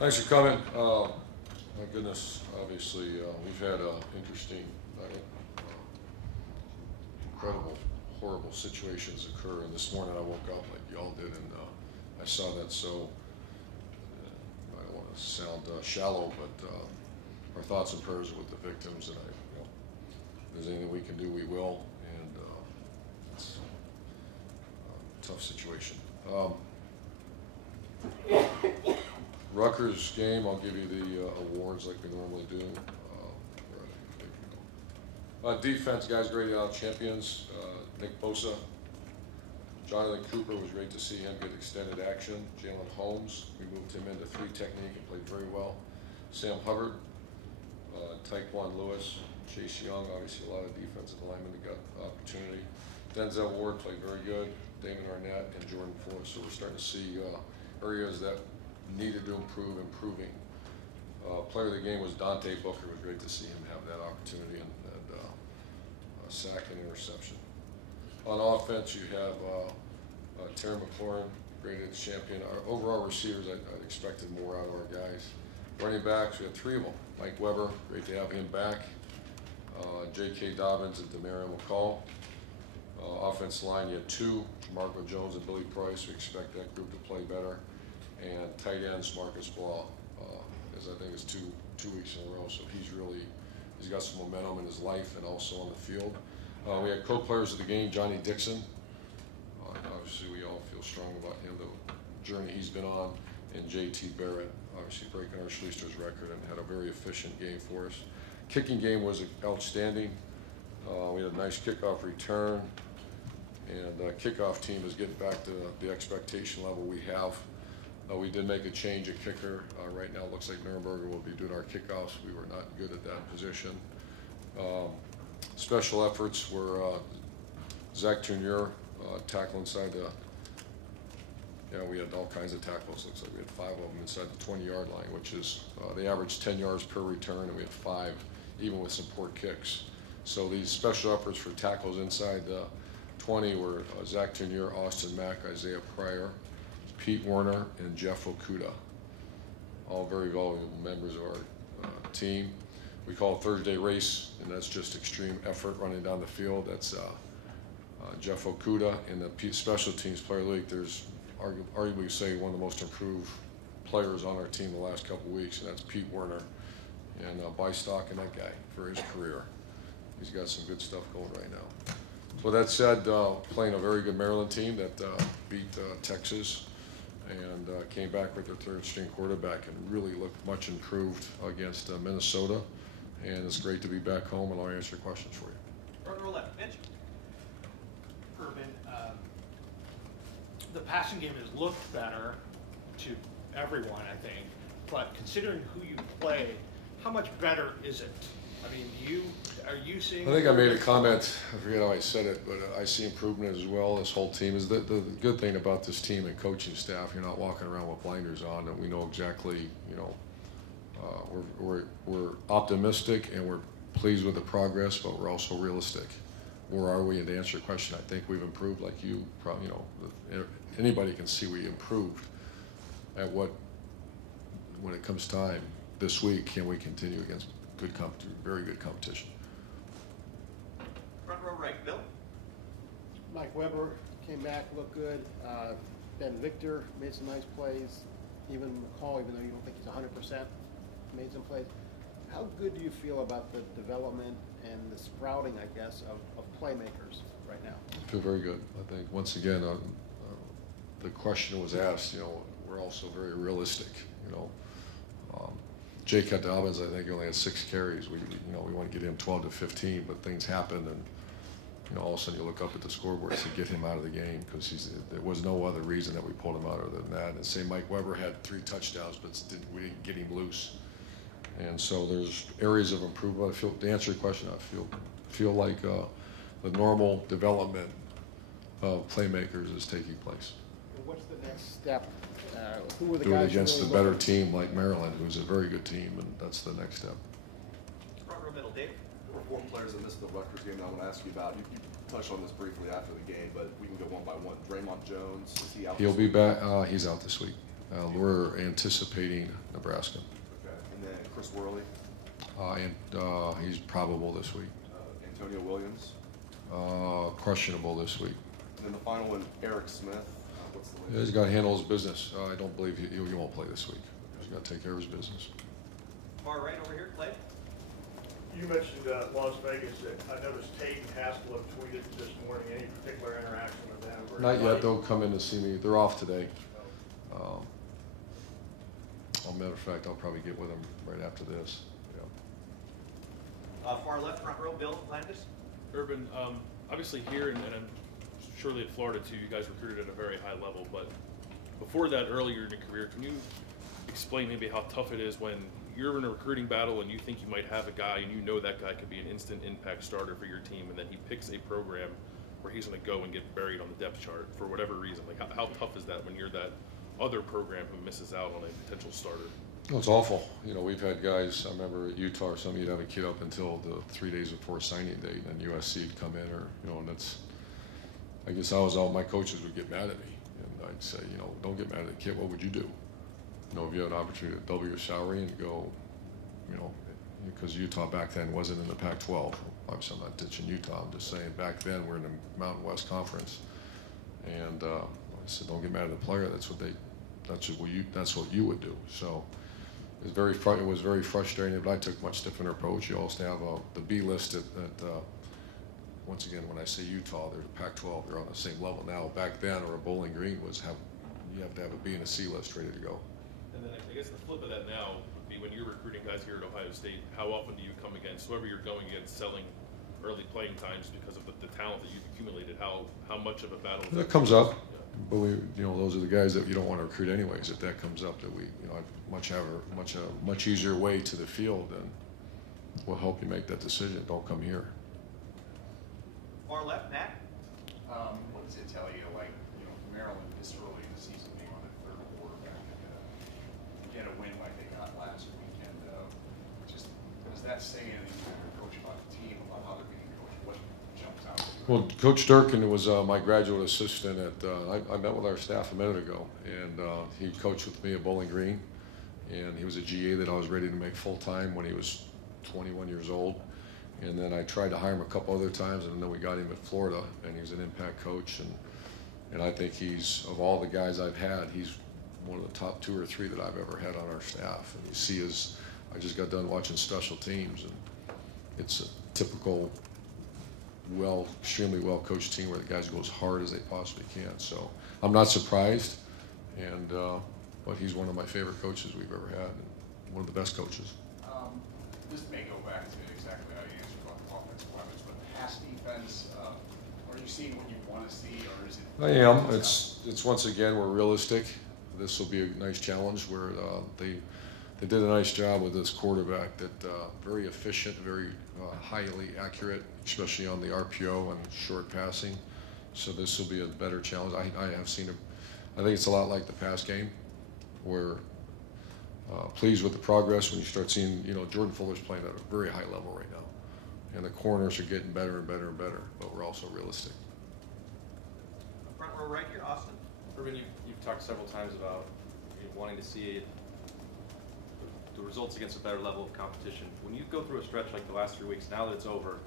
Thanks for coming. My goodness, obviously, we've had an interesting night. Incredible, horrible situations occur. And this morning I woke up like y'all did, and I saw that. So I don't want to sound shallow, but our thoughts and prayers are with the victims. And if there's anything we can do, we will. And it's a tough situation. Rutgers game, I'll give you the awards like we normally do. Defense, guys, great champions. Nick Bosa, Jonathan Cooper, was great to see him get extended action. Jalen Holmes, we moved him into 3 technique and played very well. Sam Hubbard, Taekwon Lewis, Chase Young, obviously a lot of defensive linemen that got opportunity. Denzel Ward played very good. Damon Arnett and Jordan Ford. So we're starting to see areas that needed to improve, improving. Player of the game was Dante Booker. It was great to see him have that opportunity and a sack and interception. On offense, you have Terry McLaurin, graded champion. Our overall receivers, I expected more out of our guys. Running backs, we had 3 of them. Mike Weber, great to have him back. J.K. Dobbins and Demario McCall. Offensive line, you had 2, Marco Jones and Billy Price. We expect that group to play better. And tight ends, Marcus Blau, as I think it's two weeks in a row. So he's got some momentum in his life and also on the field. We had co-players of the game, Johnny Dixon. Obviously, we all feel strong about him, the journey he's been on. And J.T. Barrett, obviously breaking our Schleister's record and had a very efficient game for us. Kicking game was outstanding. We had a nice kickoff return. And the kickoff team is getting back to the expectation level we have. We did make a change at kicker. Right now it looks like Nuremberger will be doing our kickoffs. We were not good at that position. Special efforts were Zach Tournier, tackle inside the, we had all kinds of tackles. Looks like we had 5 of them inside the 20-yard line, which is, they averaged 10 yards per return, and we had 5, even with some poor kicks. So these special efforts for tackles inside the 20 were Zach Tournier, Austin Mack, Isaiah Pryor, Pete Werner, and Jeff Okuda, all very valuable members of our team. We call it Thursday Race, and that's just extreme effort running down the field. That's Jeff Okuda. In the Special Teams Player League, there's arguably say one of the most improved players on our team the last couple of weeks, and that's Pete Werner. And buy stock in that guy for his career. He's got some good stuff going right now. So that said, playing a very good Maryland team that beat Texas and came back with their 3rd-string quarterback and really looked much improved against Minnesota. And it's great to be back home, and I'll answer questions for you. Front row left, Mitch. Urban, the passing game has looked better to everyone, I think. But considering who you play, how much better is it? I mean, are you seeing? I think I made a comment. I forget how I said it, but I see improvement as well. This whole team is the good thing about this team and coaching staff. You're not walking around with blinders on, and we know exactly. We're optimistic and we're pleased with the progress, but we're also realistic. Where are we? And to answer your question, I think we've improved. Like you probably, anybody can see we improved. At what, when it comes time this week, can we continue against very good competition? Front row right, Bill. Mike Weber came back, looked good. Ben Victor made some nice plays. Even McCall, even though you don't think he's 100%, made some plays. How good do you feel about the development and the sprouting, I guess, of playmakers right now? I feel very good. I think, once again, the question was asked, we're also very realistic, J.K. Dobbins, I think, only had 6 carries. We want to get him 12 to 15, but things happen, and all of a sudden you look up at the scoreboard to get him out of the game because there was no other reason that we pulled him out other than that. And say Mike Weber had 3 touchdowns, but we didn't get him loose. And so there's areas of improvement. To answer your question, I feel like the normal development of playmakers is taking place. What's the next step? Who are the Do it guys against really a better team like Maryland, who's a very good team, and that's the next step. Front row middle, Dave. There were 4 players that missed the Rutgers game that I want to ask you about. You touched on this briefly after the game, but we can go one by one. Draymond Jones, is he out? He'll be back. He's out this week. We're anticipating Nebraska. Okay. And then Chris Worley, And he's probable this week. Antonio Williams, Questionable this week. and then the final one, Eric Smith. What's the He's latest? got to handle his business. I don't believe he won't play this week. He's got to take care of his business. Far right over here, Clay. You mentioned Las Vegas. I noticed Tate and Haskell have tweeted this morning. Any particular interaction with them? Or Not yet. anybody? They'll come in to see me. They're off today. As a matter of fact, I'll probably get with them right after this. Yeah. Far left, front row, Bill Landis. Urban, obviously here and I'm surely at Florida too, you guys recruited at a very high level, but before that, earlier in your career, can you explain maybe how tough it is when you're in a recruiting battle and you think you might have a guy and you know that guy could be an instant impact starter for your team, and then he picks a program where he's going to go and get buried on the depth chart for whatever reason? Like how tough is that when you're that other program who misses out on a potential starter? Oh, it's awful. We've had guys, I remember at Utah or something, you'd have a kid up until the 3 days before signing date, and then USC would come in, or, and that's, I guess all my coaches would get mad at me. And I'd say, don't get mad at the kid. What would you do? If you had an opportunity to double your salary and go, because Utah back then wasn't in the Pac-12. Obviously, I'm not ditching Utah. I'm just saying back then we're in the Mountain West Conference. And I said, don't get mad at the player. That's what you would do. So it was very frustrating, but I took a much different approach. You also have the B list at once again, when I say Utah, they're the Pac-12. They're on the same level now. Back then, or a Bowling Green you have to have a B and a C list ready to go. And then I guess the flip of that now would be when you're recruiting guys here at Ohio State, how often do you come against whoever you're going against selling early playing times because of the talent that you've accumulated? How much of a battle? That comes up. But those are the guys that you don't want to recruit anyways. If that comes up, that I'd much easier way to the field, and we'll help you make that decision. Don't come here. Far left, Matt. What does it tell you, Maryland this early in the season being on their third quarterback to get a win like they got last weekend? Just does that say anything to your coach about the team, about how they're being coached? What jumps out? Well, Coach Durkin was my graduate assistant at. I met with our staff a minute ago, and he coached with me at Bowling Green, and he was a GA that I was ready to make full time when he was 21 years old. And then I tried to hire him a couple other times, and then we got him at Florida, and he's an impact coach. And I think of all the guys I've had, he's one of the top 2 or 3 that I've ever had on our staff. And you see I just got done watching special teams, and it's a typical, extremely well coached team where the guys go as hard as they possibly can. So I'm not surprised, but he's one of my favorite coaches we've ever had, and one of the best coaches. This may go back to exactly how you answered about the offensive weapons, but pass defense, are you seeing what you want to see, or is it? I am. It's once again, we're realistic. This will be a nice challenge where they did a nice job with this quarterback that very efficient, very highly accurate, especially on the RPO and short passing. So this will be a better challenge. I have seen it. I think it's a lot like the pass game, where pleased with the progress when you start seeing, Jordan Fuller's playing at a very high level right now. And the corners are getting better and better and better, but we're also realistic. Front row right here, Austin. Urban, you've talked several times about wanting to see the results against a better level of competition. When you go through a stretch like the last 3 weeks, now that it's over,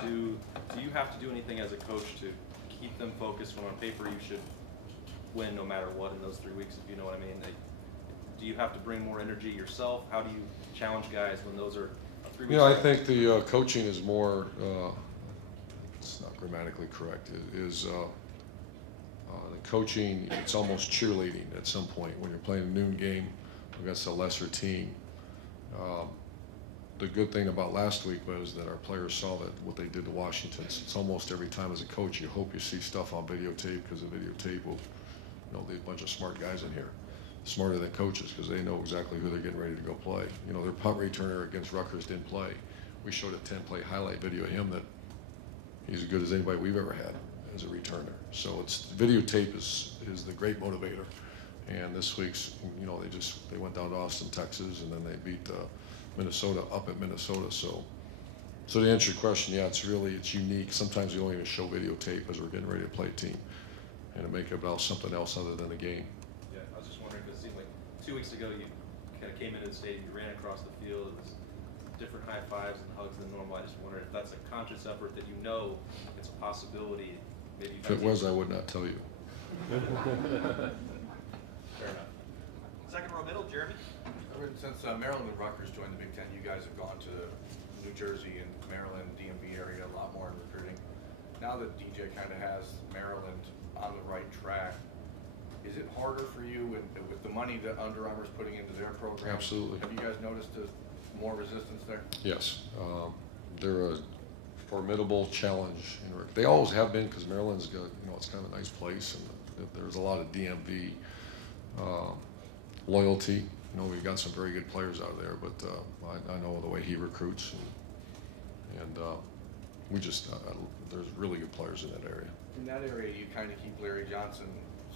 do you have to do anything as a coach to keep them focused when on paper you should win no matter what in those 3 weeks, if you know what I mean? Do you have to bring more energy yourself? How do you challenge guys when those are 3 weeks? I think the coaching is more, it's not grammatically correct, the coaching, it's almost cheerleading at some point when you're playing a noon game against a lesser team. The good thing about last week was that our players saw that what they did to Washington. It's almost every time as a coach you hope you see stuff on videotape, because the videotape will, there's a bunch of smart guys in here, smarter than coaches, because they know exactly who they're getting ready to go play. Their punt returner against Rutgers didn't play. We showed a 10-play highlight video of him that he's as good as anybody we've ever had as a returner. So videotape is the great motivator. And this week's, they went down to Austin, Texas, and then they beat Minnesota up at Minnesota. So to answer your question, yeah, it's unique. Sometimes we don't even show videotape as we're getting ready to play a team, and to make it about something else other than the game. Yeah, I was just wondering, because 2 weeks ago, you kind of came into the stadium, you ran across the field, it was different high fives and hugs than normal. I just wonder if that's a conscious effort that you know it's a possibility. Maybe If it was, I would not tell you. Fair enough. Second row middle, Jeremy. Since Maryland and Rutgers joined the Big Ten, you guys have gone to New Jersey and Maryland, DMV area a lot more in recruiting. Now that DJ kind of has Maryland on the right track, is it harder for you with the money that Under Armour's putting into their program? Absolutely. Have you guys noticed more resistance there? Yes, they're a formidable challenge. They always have been, because Maryland's got, it's kind of a nice place, and there's a lot of DMV loyalty. We've got some very good players out there, but I know the way he recruits, and we just there's really good players in that area. In that area, you kind of keep Larry Johnson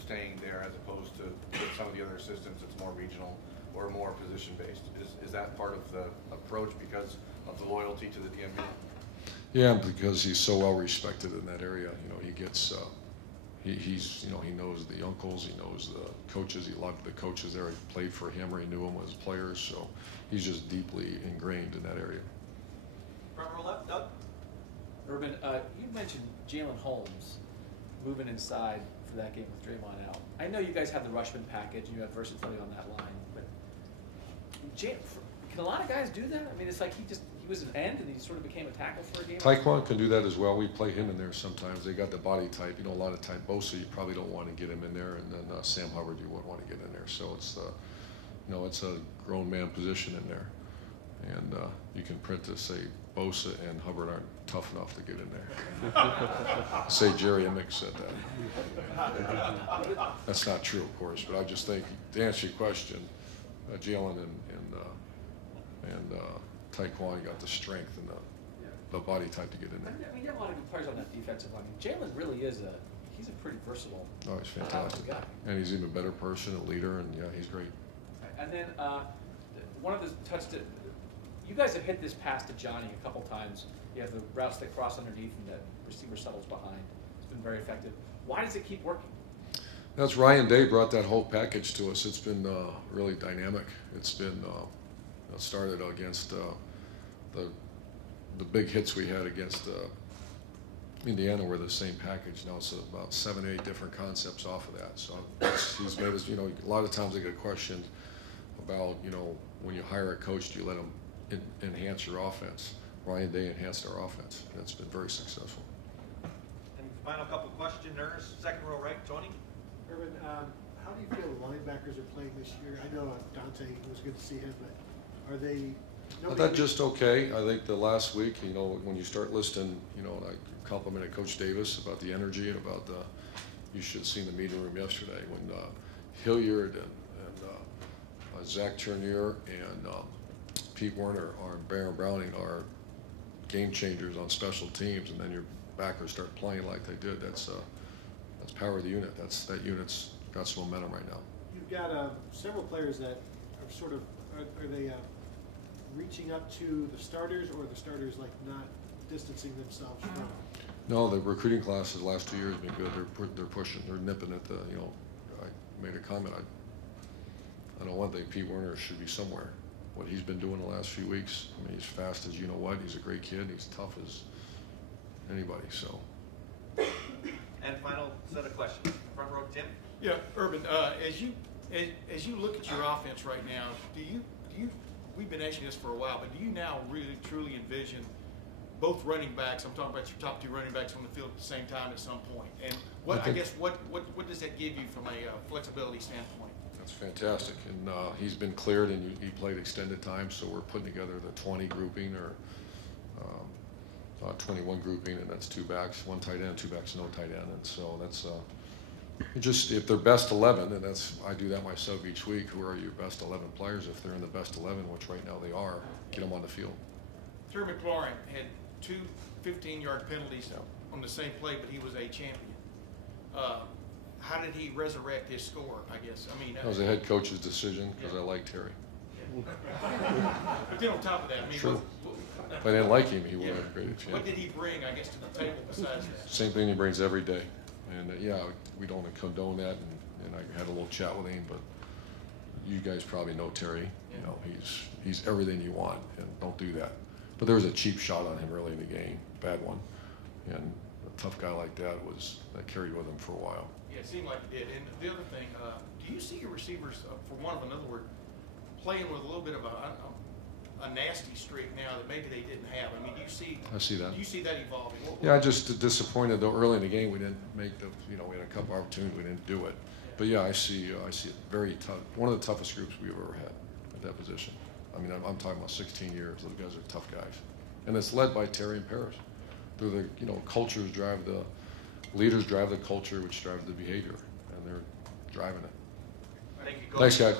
staying there as opposed to with some of the other assistants. It's more regional or more position based. Is that part of the approach because of the loyalty to the DMV? Yeah, because he's so well respected in that area. He gets he knows the uncles, he knows the coaches. He loved the coaches there. He played for him, or he knew them as players. So he's just deeply ingrained in that area. Front row left, Doug. Urban, you mentioned Jalen Holmes moving inside for that game with Draymond out. I know you guys have the Rushman package and you have versatility on that line, but can a lot of guys do that? I mean, it's like he was an end and he sort of became a tackle for a game. Taekwon can do that as well. We play him in there sometimes. They got the body type. A lot of time Bosa, you probably don't want to get him in there, and then Sam Hubbard, you wouldn't want to get in there. So it's it's a grown man position in there, and you can print to say Bosa and Hubbard aren't tough enough to get in there. Say Jerry Emick said that. That's not true, of course, but I just think, to answer your question, Jalen and Taekwon got the strength and the body type to get in there. I mean, you have a lot of good players on that defensive line. Jalen really he's a pretty versatile. Oh, he's fantastic. Guy. And he's even a better person, a leader, and yeah, he's great. And then one of the you guys have hit this pass to Johnny a couple times. You have the routes that cross underneath and the receiver settles behind. It's been very effective. Why does it keep working? That's Ryan Day brought that whole package to us. It's been really dynamic. It's been it started against the big hits we had against Indiana were the same package. Now it's about 7 or 8 different concepts off of that. So he's made us. A lot of times I get questioned about when you hire a coach, do you let him enhance your offense? Ryan Day enhanced our offense, and it's been very successful. And final couple questioners. Second row right, Tony. Urban, how do you feel the linebackers are playing this year? I know Dante, it was good to see him, but are they? I thought just okay. I think the last week, when you start listing, and I complimented Coach Davis about the energy and about you should have seen the meeting room yesterday when Hilliard and Zach Turnier and Pete Werner and Baron Browning are game changers on special teams, and then your backers start playing like they did. That's power of the unit. That unit's got some momentum right now. You've got several players that are sort of are they reaching up to the starters, or the starters not distancing themselves from? No, the recruiting classes the last 2 years have been good. They're pushing. They're nipping at the. I made a comment. I know one thing. Pete Werner should be somewhere. What he's been doing the last few weeks. I mean, he's fast as you know what. He's a great kid. He's tough as anybody. So. And final set of questions. Front row, Tim. Yeah, Urban. As you look at your offense right now, do you? We've been asking this for a while, but do you now really truly envision both running backs? I'm talking about your top 2 running backs on the field at the same time at some point. And what does that give you from a flexibility standpoint? That's fantastic, and he's been cleared, and he played extended time, so we're putting together the 20 grouping or 21 grouping, and that's 2 backs, 1 tight end, 2 backs, no tight end, and so that's just if they're best 11, and I do that myself each week. Who are your best 11 players? If they're in the best 11, which right now they are, get them on the field. Terry McLaurin had 2 15-yard penalties on the same play, but he was a champion. How did he resurrect his score, I guess? I mean, that was the head coach's decision because I like Terry. But then on top of that, I mean, true. If I didn't like him, he would have a great chance. What did he bring, I guess, to the table besides that? Same thing he brings every day. And we don't condone that, and I had a little chat with him, but you guys probably know Terry. You know, he's everything you want, and don't do that. But there was a cheap shot on him early in the game, bad one, and a tough guy like that carried with him for a while. Yeah, it seemed like it did. And the other thing, do you see your receivers, for want of another word, playing with a little bit of a nasty streak now that maybe they didn't have? I mean, do you see? I see that. Do you see that evolving? Yeah, I'm just disappointed though. Early in the game, we didn't make the. You know, we had a couple opportunities, we didn't do it. But yeah, I see it very tough. One of the toughest groups we've ever had at that position. I mean, I'm talking about 16 years. Those guys are tough guys, and it's led by Terry and Paris. They're the cultures drive the leaders drive the culture, which drives the behavior, and they're driving it. Thank you, Coach. Thanks, guys.